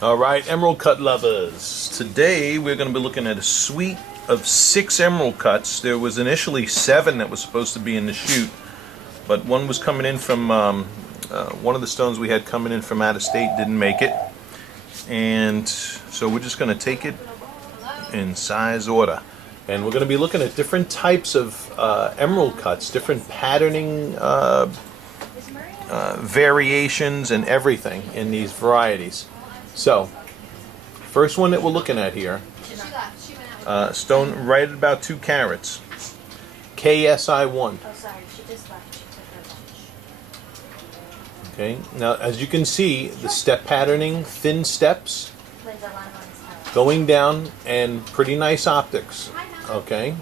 Alright, emerald cut lovers. Today we're going to be looking at a suite of 6 emerald cuts. There was initially 7 that was supposed to be in the chute, but one was coming in from, one of the stones we had coming in from out of state didn't make it. And so we're just going to take it in size order. And we're going to be looking at different types of emerald cuts, different patterning variations and everything in these varieties. So, first one that we're looking at here, stone right at about 2 carats, VVS-SI1. Okay, now as you can see, the step patterning, thin steps, going down, and pretty nice optics. Okay,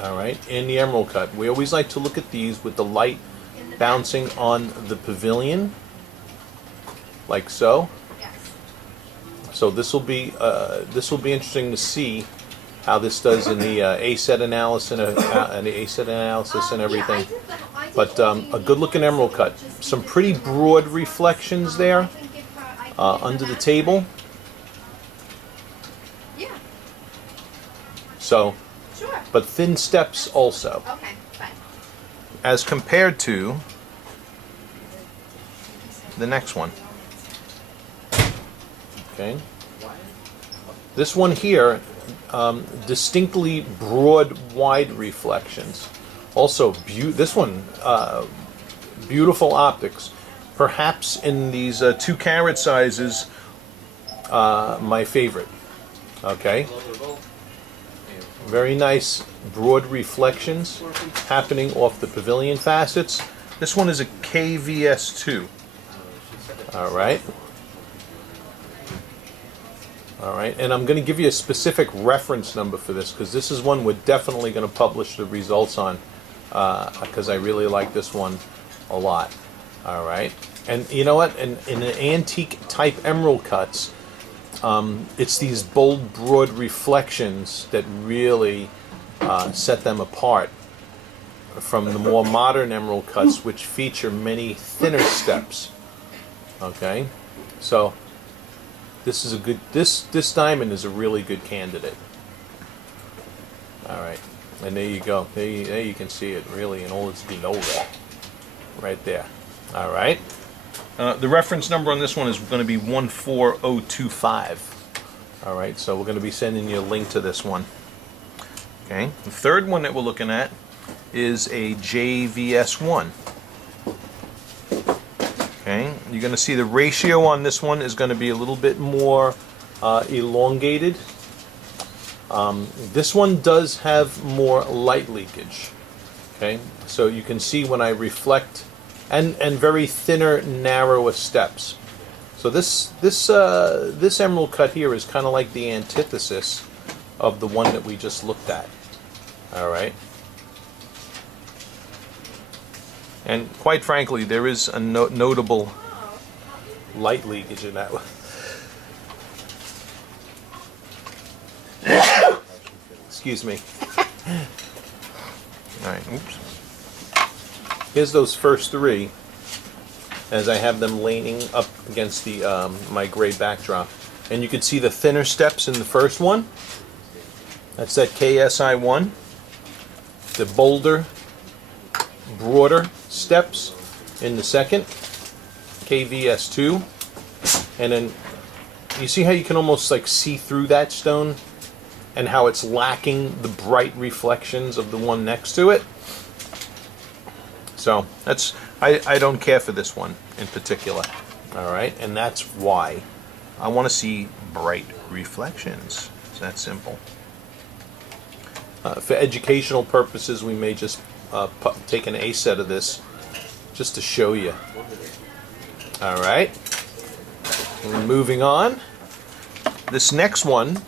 alright, in the emerald cut. We always like to look at these with the light bouncing on the pavilion, like so. So this will be interesting to see how this does in the A-set analysis and everything. But a good-looking emerald cut. Some pretty broad reflections there under the table. So, but thin steps also. As compared to the next one. Okay. This one here, distinctly broad, wide reflections. Also, this one, beautiful optics. Perhaps in these 2 carat sizes, my favorite. Okay. Very nice, broad reflections happening off the pavilion facets. This one is a VVS-2. All right. Alright, and I'm going to give you a specific reference number for this, because this is one we're definitely going to publish the results on, because I really like this one a lot. Alright, and you know what, in the antique type emerald cuts, it's these bold, broad reflections that really set them apart from the more modern emerald cuts, which feature many thinner steps. Okay, so this is a good. This diamond is a really good candidate. All right, and there you go. There you can see it really in all its glory, right there. All right. The reference number on this one is going to be 14025. All right, so we're going to be sending you a link to this one. Okay. The third one that we're looking at is a JVS1. Okay, you're going to see the ratio on this one is going to be a little bit more elongated. This one does have more light leakage. Okay, so you can see when I reflect, and very thinner, narrower steps. So this emerald cut here is kind of like the antithesis of the one that we just looked at. All right. And quite frankly, there is a notable light leakage in that one. Excuse me. Alright, oops. Here's those first 3, as I have them leaning up against the my gray backdrop. And you can see the thinner steps in the first one. That's that VVS-SI1. The bolder, broader steps in the second, VVS-2, and then you see how you can almost like see through that stone and how it's lacking the bright reflections of the one next to it. So that's I don't care for this one in particular. All right, and that's why I want to see bright reflections. It's that simple. For educational purposes, we may just take an A set of this just to show you. Alright, moving on. This next one,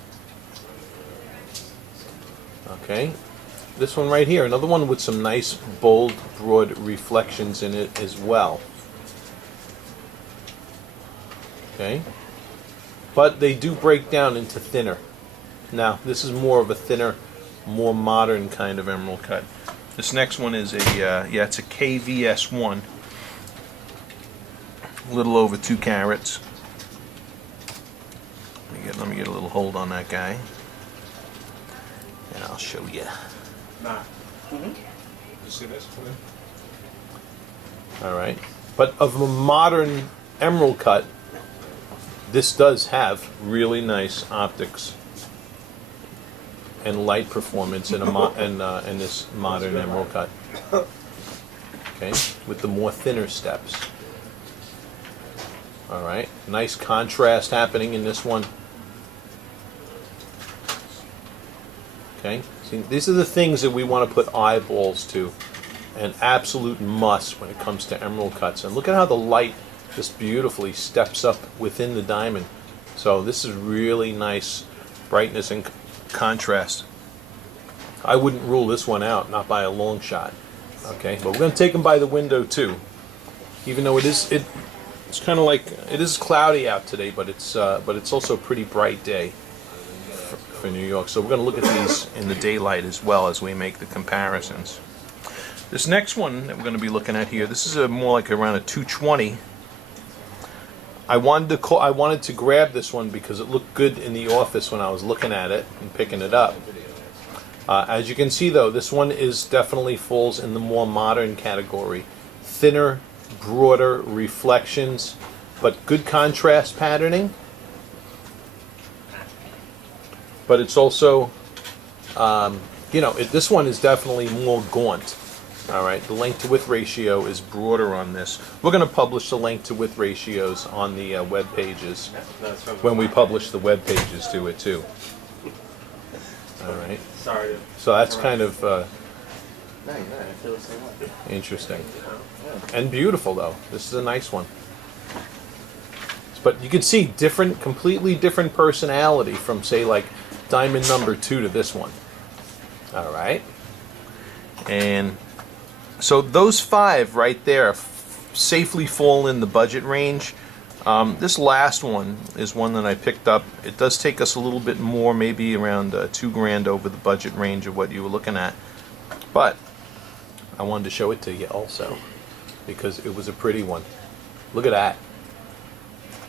okay, this one right here, another one with some nice bold, broad reflections in it as well. Okay, but they do break down into thinner. Now, this is more of a thinner, more modern kind of emerald cut. This next one is a, it's a VVS-1, a little over 2 carats. let me get a little hold on that guy, and I'll show you. You see this? All right, but of a modern emerald cut, this does have really nice optics and light performance in in this modern emerald cut. Okay, with the more thinner steps. All right, nice contrast happening in this one. Okay, see, these are the things that we want to put eyeballs to. An absolute must when it comes to emerald cuts. And look at how the light just beautifully steps up within the diamond. So this is really nice brightness and contrast. I wouldn't rule this one out, not by a long shot. Okay, but we're going to take them by the window too. Even though it's kind of like, it is cloudy out today, but it's also a pretty bright day for New York. So we're going to look at these in the daylight as well as we make the comparisons. This next one that we're going to be looking at here, this is more like around a 220. I wanted to grab this one because it looked good in the office when I was looking at it and picking it up. As you can see though, this one is definitely falls in the more modern category. Thinner, broader reflections, but good contrast patterning. But it's also, this one is definitely more gaunt. All right, the length to width ratio is broader on this. We're going to publish the length to width ratios on the web pages when we publish the web pages to it too. All right. Sorry. So that's kind of No, I feel the same way. interesting and beautiful though. This is a nice one. But you can see completely different personality from say like diamond number 2 to this one. All right. And so those 5 right there safely fall in the budget range. This last one is one that I picked up. It does take us a little bit more, maybe around $2,000 over the budget range of what you were looking at. But I wanted to show it to you also because it was a pretty one. Look at that.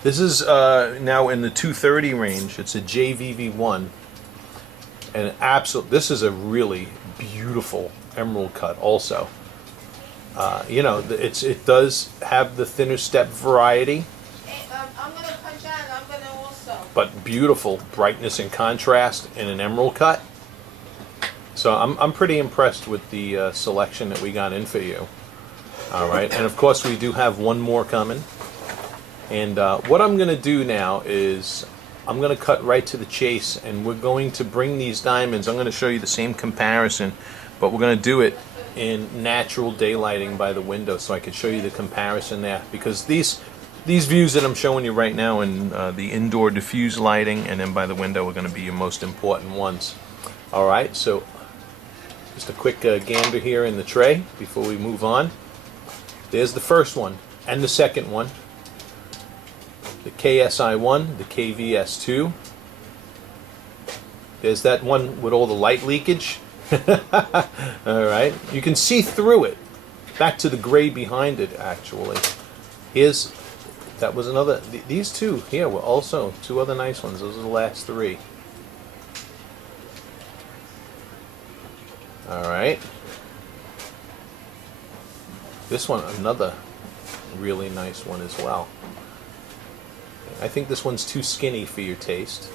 This is now in the 230 range. It's a JVV1, and this is a really beautiful emerald cut also. It does have the thinner step variety, I'm gonna punch out and I'm gonna also. but beautiful brightness and contrast in an emerald cut. So I'm pretty impressed with the selection that we got in for you. All right, and of course we do have one more coming. And what I'm going to do now is I'm going to cut right to the chase, and we're going to bring these diamonds. I'm going to show you the same comparison, but we're going to do it in natural daylighting by the window so I can show you the comparison there. Because these views that I'm showing you right now in the indoor diffuse lighting and then by the window are going to be your most important ones. All right, so just a quick gander here in the tray before we move on. There's the first one and the second one. The KSI1, the KVS2. There's that one with all the light leakage. All right, you can see through it. Back to the gray behind it, actually. That was another. These two here were also 2 other nice ones. Those are the last 3. All right. This one, another really nice one as well. I think this one's too skinny for your taste.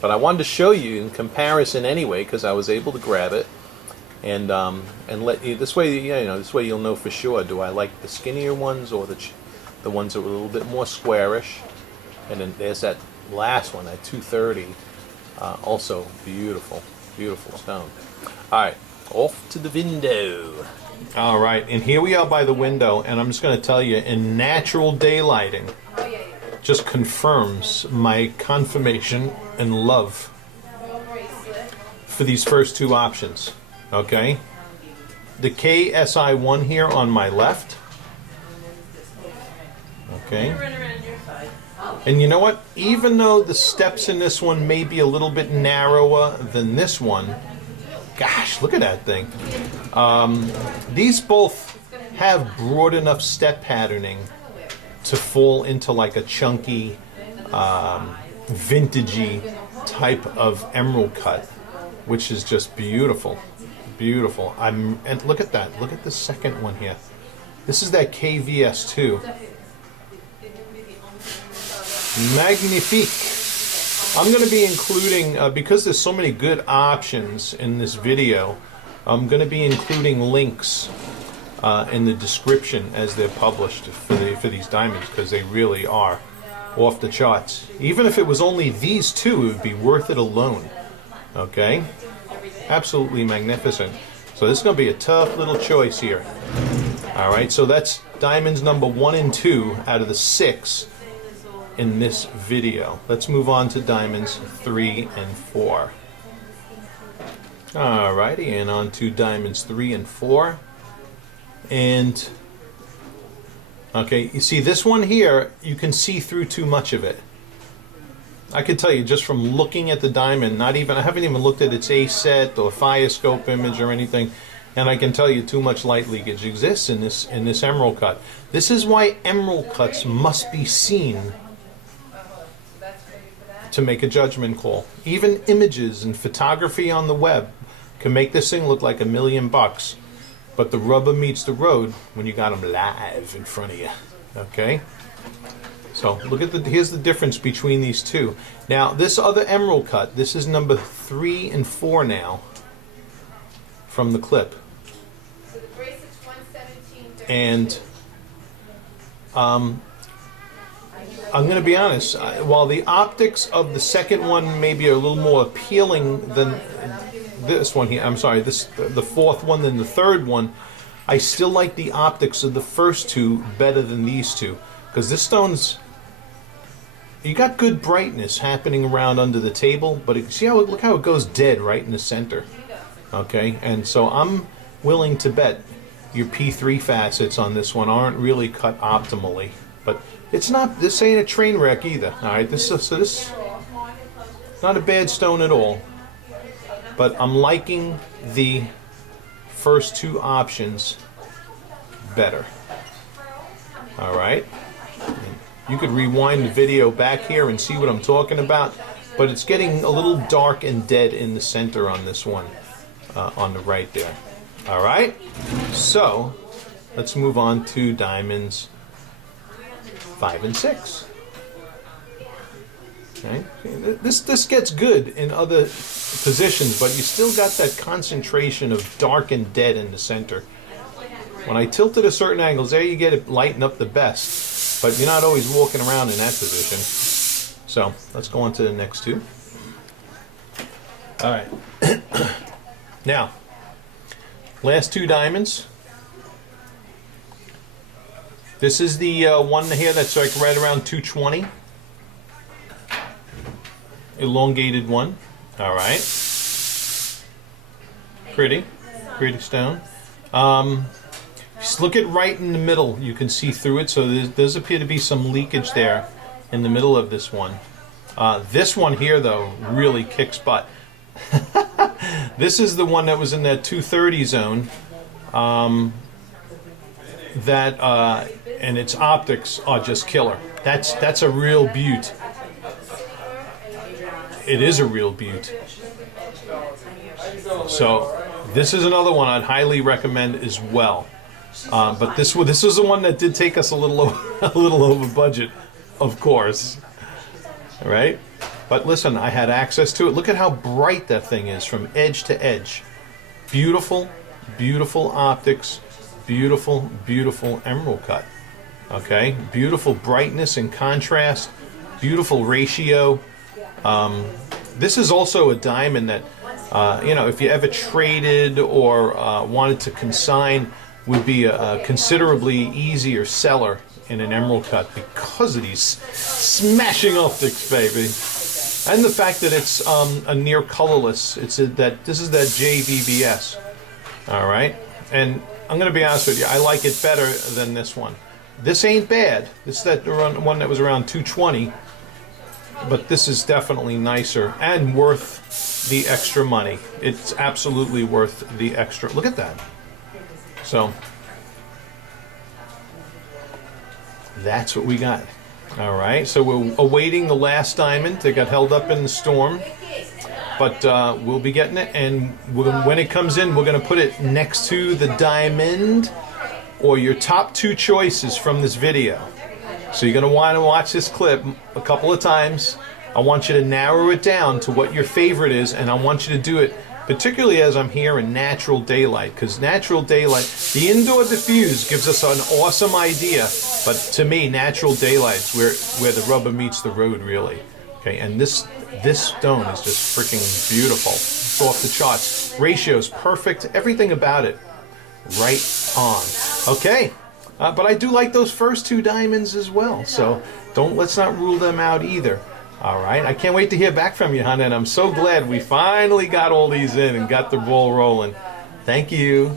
But I wanted to show you in comparison anyway, because I was able to grab it, and let you. This way, this way you'll know for sure. Do I like the skinnier ones or the ones that were a little bit more squarish? And then there's that last one at 230. Also beautiful, beautiful stone. All right, off to the window. All right, and here we are by the window, and I'm just going to tell you, in natural daylighting, just confirms my confirmation and love for these first 2 options. Okay, the KSI1 here on my left. Okay, and you know what? Even though the steps in this one may be a little bit narrower than this one, gosh, look at that thing. These both have broad enough step patterning to fall into like a chunky, vintagey type of emerald cut, which is just beautiful, beautiful. And look at that. Look at the second one here. This is that KVS2. Magnifique. I'm going to be including, because there's so many good options in this video, I'm going to be including links in the description as they're published for these diamonds, because they really are off the charts. Even if it was only these two, it would be worth it alone. Okay? Absolutely magnificent. So this is going to be a tough little choice here. Alright, so that's diamonds number 1 and 2 out of the 6 in this video. Let's move on to diamonds 3 and 4. Alrighty, and on to diamonds 3 and 4. And okay, you see this one here, you can see through too much of it. I can tell you just from looking at the diamond, I haven't even looked at its A-set or fire scope image or anything, and I can tell you too much light leakage exists in this emerald cut. This is why emerald cuts must be seen to make a judgment call. Even images and photography on the web can make this thing look like $1 million, but the rubber meets the road when you got them live in front of you. Okay? So look at here's the difference between these two. Now this other emerald cut, this is number 3 and 4 now from the clip. So the bracelet's 117. And I'm going to be honest, while the optics of the second one maybe are a little more appealing than this one here, I'm sorry, the fourth one than the third one, I still like the optics of the first two better than these two, because this stone's, you got good brightness happening around under the table, but see how look how it goes dead right in the center. Okay, and so I'm willing to bet your P3 facets on this one aren't really cut optimally, but it's not. This ain't a train wreck either. All right, this not a bad stone at all, but I'm liking the first two options better. All right, you could rewind the video back here and see what I'm talking about, but it's getting a little dark and dead in the center on this one, on the right there. All right, so let's move on to diamonds 5 and 6. Okay. This gets good in other positions, but you still got that concentration of dark and dead in the center. When I tilt at a certain angles, there you get it lighten up the best, but you're not always walking around in that position. So let's go on to the next two. All right. Now, last two diamonds. This is the one here that's like right around 220. Elongated one. All right. Pretty stone. Just look at right in the middle. You can see through it. So there does appear to be some leakage there in the middle of this one. This one here, though, really kicks butt. This is the one that was in that 230 zone. And its optics are just killer. That's a real beaut. It is a real beaut. So this is another one I'd highly recommend as well. But this is the one that did take us a little over budget, of course. All right, but listen, I had access to it. Look at how bright that thing is from edge to edge. Beautiful, beautiful optics. Beautiful, beautiful emerald cut. Okay, beautiful brightness and contrast. Beautiful ratio. This is also a diamond that, if you ever traded or wanted to consign, would be a considerably easier seller in an emerald cut because of these smashing optics, baby, and the fact that it's a near colorless. This is that JVVS. All right, and I'm going to be honest with you, I like it better than this one. This ain't bad. This is that one that was around 220, but this is definitely nicer and worth the extra money. It's absolutely worth the extra. Look at that. So that's what we got. All right, so we're awaiting the last diamond that got held up in the storm, but we'll be getting it, and when it comes in, we're going to put it next to the diamond or your top 2 choices from this video. So you're going to want to watch this clip a couple of times. I want you to narrow it down to what your favorite is, and I want you to do it particularly as I'm here in natural daylight, because natural daylight, the indoor diffuse gives us an awesome idea, but to me, natural daylight's where the rubber meets the road, really. Okay, and this stone is just freaking beautiful. It's off the charts. Ratios perfect. Everything about it right on. Okay, but I do like those first 2 diamonds as well. So let's not rule them out either. All right, I can't wait to hear back from you, hon, and I'm so glad we finally got all these in and got the ball rolling. Thank you.